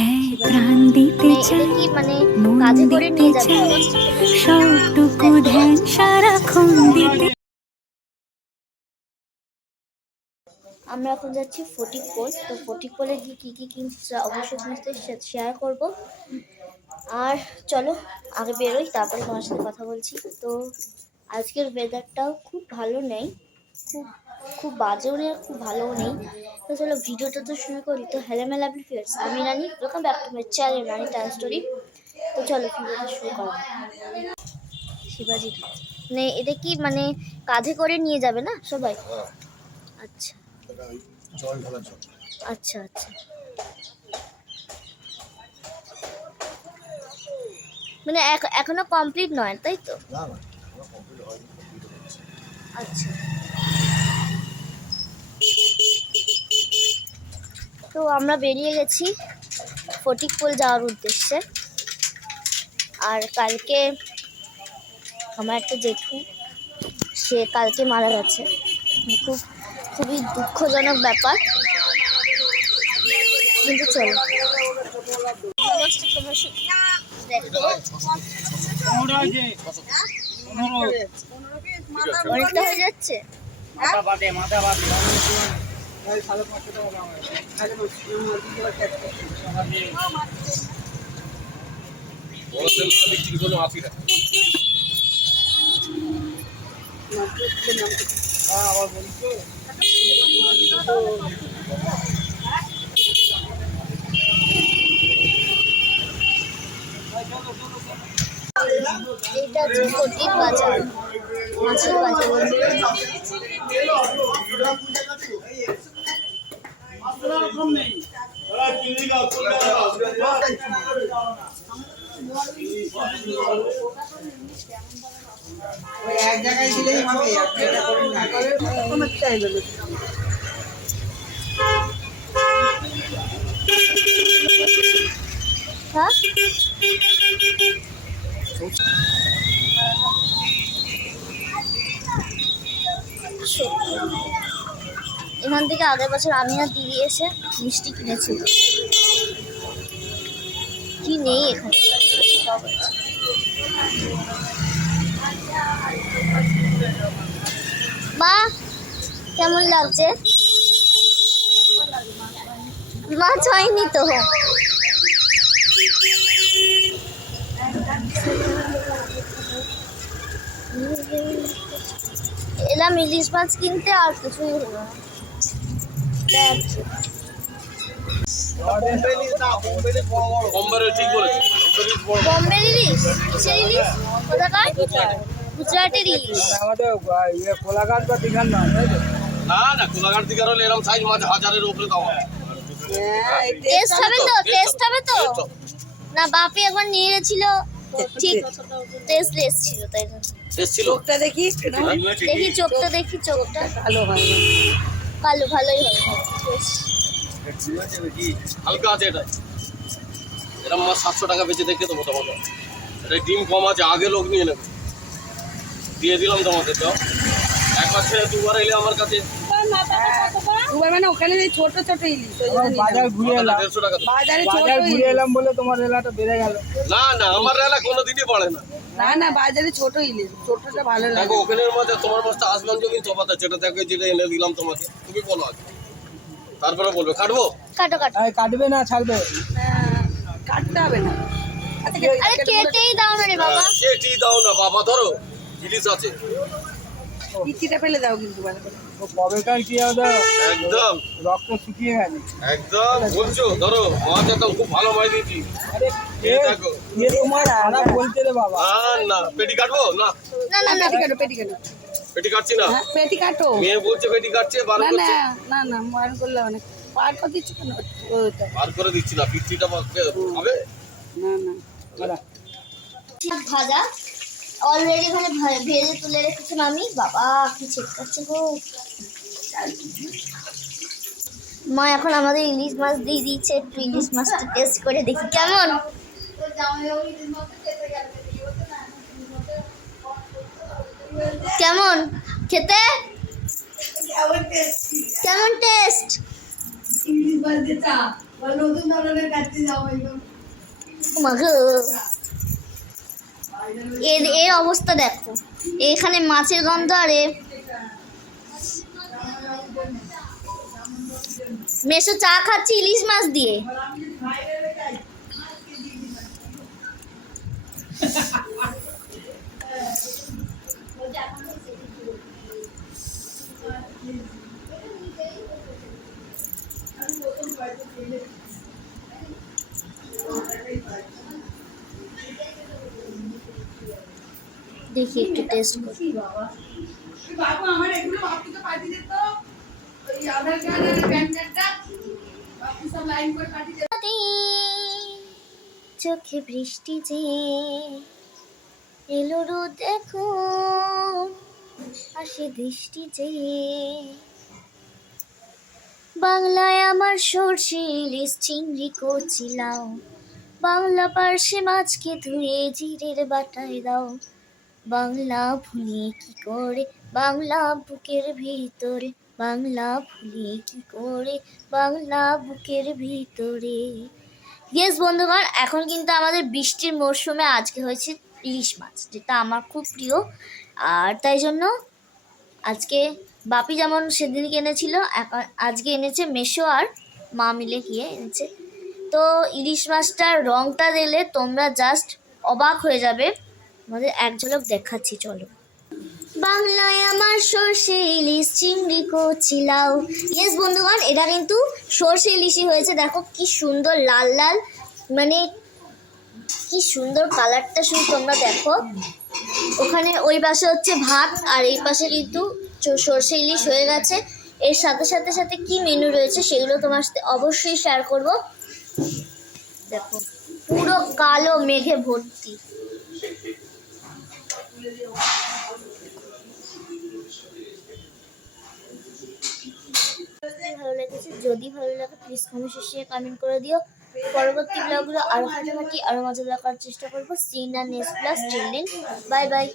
হ্যাঁ প্রাণ দিতে চাই কি মানে মন কাজে করে দিতে নিয়ে যাবে চাই সবটুকু ধ্যান সারাক্ষণ দিতে। আমরা এখন যাচ্ছি ফটিকপোল। তো ফটিকপোলে গিয়ে কী কী কিনছি অবশ্যই তোমার সাথে শেয়ার করবো। আর চলো আগে বেরোই, তারপরে তোমার সাথে কথা বলছি। তো আজকের ওয়েদারটাও খুব ভালো নেই, খুব খুব বাজেও নেই, খুব ভালোও নেই। তো চলো ভিডিওটা তো শুরু করি। তো হ্যালো মাই লাভলি ভিউয়ার্স, আমি Rani, welcome back to my channel Rani time story. তো চলো ভিডিওটা শুরু করা যাক। শিবাজি মানে এটা কি মানে কাঁধে করে নিয়ে যাবে না সবাই? আচ্ছা আচ্ছা আচ্ছা, মানে এখনো কমপ্লিট নয় তাই তো? আচ্ছা, তো আমরা বেরিয়ে গেছি ফটিকপোল যাওয়ার উদ্দেশ্যে। আর কালকে আমার একটা জেঠু, সে কালকে মারা গেছে। খুবই দুঃখজনক ব্যাপার, কিন্তু চলো অনেকটা হয়ে যাচ্ছে। এটা হচ্ছে ফটিক বাজার, মাছের বাজার। এক জায়গায় দিলেই হবে। হ্যাঁ, এখান থেকে আগের বছর আমি আর দিদি এসে মিষ্টি কিনেছিল। কি নেই এখানে, সব আছে। মা কেমন লাগছে? মাছ হয়নি তো। এলাম ইলিশ মাছ কিনতে, আর কিছুই হলো না। বম্বের ইলিশ, কিসের ইলিশ? কোথাকার? গুজরাটের ইলিশ। কোলাঘাট বা দীঘার না, না কোলাঘাট দিকে হলে এরকম সাইজ মাছ হাজারের উপরে দাম। টেস্ট হবে তো? টেস্ট হবে তো? না, বাপি একবার নিয়ে গেছিল, ঠিক টেস্টলেস ছিল, তাই জন্য। টেস্ট ছিল। চোখটা দেখি দেখি চোখটা, দেখি চোখটা। ভালো হয় ভালো, ভালোই হবে। হালকা আছে এটা। এরকম মাছ 700 টাকা বেচে দেখে তো মোটামুটি। এটা ডিম কম আছে, আগে লোক নিয়ে নেবে। দিয়ে দিলাম তোমাকে, যাও একবার ছেড়ে দুবার এলে আমার কাছে। দুবার মানে ওখানে যে ছোট ছোট ইলিশ, বাজার ঘুরে এলাম। 150 টাকা। বাজার ঘুরে এলাম বলে তোমার এলাকাটা বেড়ে গেল। না আমার এলা কোনোদিনই পড়ে না। না বাজারে ছোট ইলিশ, ছোটটা ভালো লাগে। দেখো ওখানের মধ্যে তোমার মাছটা আসমান জমি তফাৎ আছে। এটা দেখো যেটা এনে দিলাম তোমাকে, তুমি বলো আগে, তারপরে বলবে কাটবো। কাটো কাটো। কাটবে না ছাড়বে? কাটতে হবে না। আরে কেটেই দাও না রে বাবা। কেটেই দাও না বাবা, ধরো ইলিশ আছে। পিচিটা ফেলে দাও কিন্তু ভালো করে। কবেকার কি হবে, একদম রক্ত শুকিয়ে গেছে একদম বলছো। ধরো মাছ একদম খুব ভালো মাছ দিয়েছি। এই দেখো এ তোমার খারাপ বলতে রে বাবা। না পেটি কাটবো না। না না না, পেটি কাটো পেটি কাটছি না। পেটি কাটো। মেয়ে বলছে পেটি কাটছে, বার না করছে। না বার করলে অনেক পার করে দিচ্ছ কেন? ওইটা বার করে দিচ্ছি না, পিত্রিটা হবে না ভাজা অলরেডি এখানে ভেজে তুলে রেখেছিলাম আমি। বাবা কি ছেড়কাচ্ছে গো। মা এখন আমাদের ইলিশ মাছ দিয়ে দিয়েছে, একটু ইলিশ মাছটা টেস্ট করে দেখি কেমন। কেমন খেতে, কেমন টেস্ট? মাগো, এর এর অবস্থা দেখো, এখানে মাছের গন্ধ, আরে মেশো চা খাচ্ছি ইলিশ মাছ দিয়ে। দেখি একটু টেস্ট করি। বাবু আমার এগুলো বাপুকে পাঠিয়ে দিত, ওই আধার কার্ড আর প্যান কার্ডটা বাপু সব লাইন করে পাঠিয়ে দিত। চোখে বৃষ্টি যে এলো রোদ দেখো, আসে দৃষ্টি যে বাংলায় আমার সর্ষে ইলিশ চিংড়ি কচি লাউ, বাংলা পার্শে মাছকে ধুয়ে জিরের বাটায় দাও, বাংলা ভুলি কি করে বাংলা বুকের ভিতরে, বাংলা ভুলি কি করে বাংলা বুকের ভিতরে। ইয়েস বন্ধুগণ, এখন কিন্তু আমাদের বৃষ্টির মরশুমে আজকে হয়েছে ইলিশ মাছ, যেটা আমার খুব প্রিয়। আর তাই জন্য আজকে বাপি যেমন সেদিনকে এনেছিল, এখন আজকে এনেছে মেশো আর মা মিলে গিয়ে এনেছে। তো ইলিশ মাছটার রঙটা দিলে তোমরা জাস্ট অবাক হয়ে যাবে। আমাদের এক ঝলক দেখাচ্ছি, চলো। বাংলায় আমার সর্ষে ইলিশ চিংড়ি কচি লাউ। ইয়েস বন্ধুগণ, এটা কিন্তু সর্ষে ইলিশই হয়েছে। দেখো কি সুন্দর লাল লাল, মানে কি সুন্দর কালারটা শুধু তোমরা দেখো। ওখানে ওই পাশে হচ্ছে ভাত, আর এই পাশে কিন্তু সর্ষে ইলিশ হয়ে গেছে। এর সাথে সাথে সাথে কি মেনু রয়েছে সেগুলো তোমার সাথে অবশ্যই শেয়ার করব। দেখো পুরো কালো মেঘে ভর্তি। ভালো লেগেছে, যদি ভালো লাগে প্লিজ কমেন্ট শেষে কমেন্ট করে দিও। পরবর্তী ব্লগগুলো আরো ফাটাফাটি আরো মজা লাগার চেষ্টা করবো। See in the next blog. Till then, bye by.